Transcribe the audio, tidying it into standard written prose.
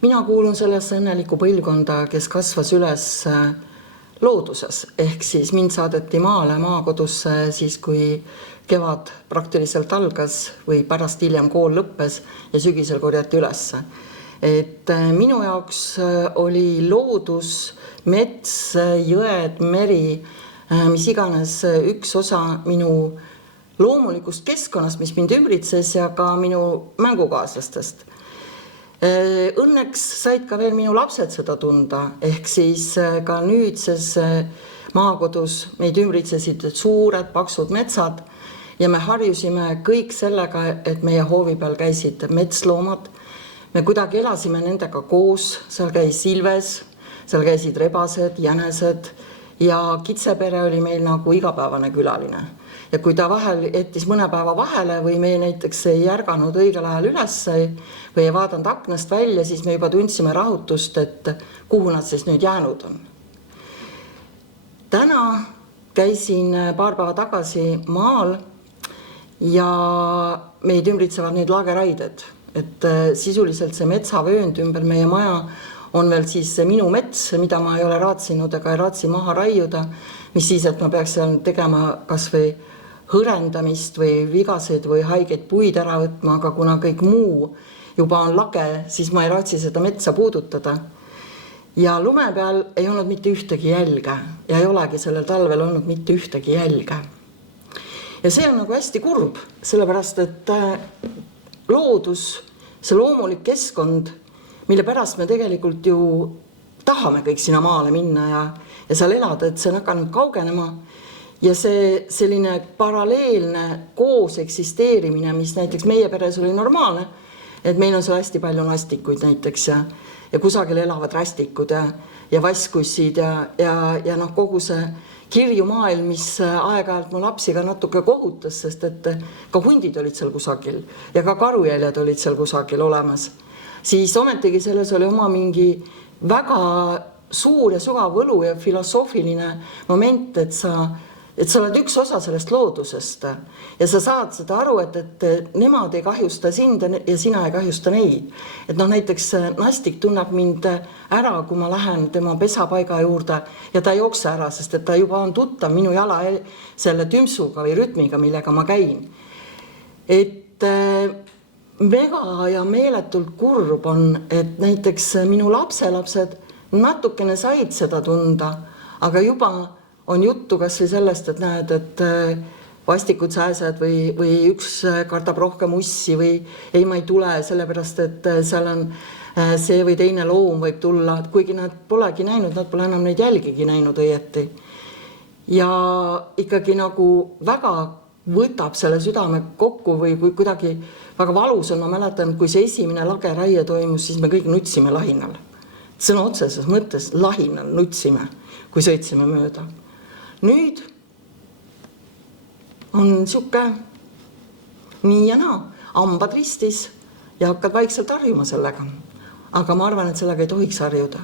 Mina kuulun sellesse õnnelikku põlvkonda, kes kasvas üles looduses, ehk siis mind saadeti maale maakodusse siis, kui kevad praktiliselt algas või pärast hiljem kool lõppes ja sügisel korjati ülesse. Et minu jaoks oli loodus, mets, jõed, meri, mis iganes üks osa minu loomulikust keskkonnast, mis mind ümbritses ja ka minu mängukaaslastest. Õnneks said ka veel minu lapsed seda tunda, ehk siis ka nüüdses maakodus meid ümbritsesid suured, paksud metsad ja me harjusime kõik sellega, et meie hoovi peal käisid metsloomad. Me kuidagi elasime nendega koos, seal käis ilves, seal käisid rebased, jänesed ja kitsepere oli meil nagu igapäevane külaline. Ja kui ta vahel jättis mõne päeva vahele või me näiteks ei järganud õigel ajal üles või ei vaadanud aknast välja, siis me juba tundsime rahutust, et kuhu nad siis nüüd jäänud on. Täna käisin paar päeva tagasi maal ja meid ümbritsevad nüüd lageraided. Et sisuliselt see metsavöönd ümber meie maja on veel siis minu mets, mida ma ei ole raatsinud ega ei raatsi maha raiuda, mis siis, et ma peaks seal tegema kas või hõrendamist või vigaseid või haigeid puid ära võtma, aga kuna kõik muu juba on lage, siis ma ei raatsi seda metsa puudutada. Ja lume peal ei olnud mitte ühtegi jälge ja ei olegi sellel talvel olnud mitte ühtegi jälge. Ja see on nagu hästi kurb, sellepärast et loodus, see loomulik keskkond, mille pärast me tegelikult ju tahame kõik sinna maale minna ja seal elada, et see on hakanud kaugenema. Ja see selline paralleelne koos eksisteerimine, mis näiteks meie peres oli normaalne, et meil on seal hästi palju nastikuid näiteks ja kusagil elavad rästikud ja vasskussid ja kogu see kirju maailm, mis aeg-ajalt mu lapsi ka natuke kohutas, sest et ka hundid olid seal kusagil ja ka karujäljed olid seal kusagil olemas. Siis ometigi selles oli oma mingi väga suur ja sügav võlu ja filosoofiline moment, et sa oled üks osa sellest loodusest ja sa saad seda aru, et nemad ei kahjusta sind ja sina ei kahjusta neid. Et näiteks nastik tunneb mind ära, kui ma lähen tema pesapaiga juurde ja ta ei jookse ära, sest et ta juba on tuttav minu jala selle tümpsuga või rütmiga, millega ma käin. Et mega ja meeletult kurb on, et näiteks minu lapselapsed natukene said seda tunda, aga juba on juttu kas või sellest, et näed, et vastikud sääsed või üks kardab rohkem ussi või ei, ma ei tule, sellepärast, et seal on see või teine loom võib tulla, kuigi nad polegi näinud, nad pole enam neid jälgigi näinud õieti. Ja ikkagi nagu väga võtab selle südame kokku või kuidagi väga valus on, ma mäletan, kui see esimene lageraie toimus, siis me kõik nutsime lahinal. Sõna otseses mõttes lahinal nutsime, kui sõitsime mööda. Nüüd on siuke nii ja naa, hambad ristis ja hakkad vaikselt harjuma sellega. Aga ma arvan, et sellega ei tohiks harjuda.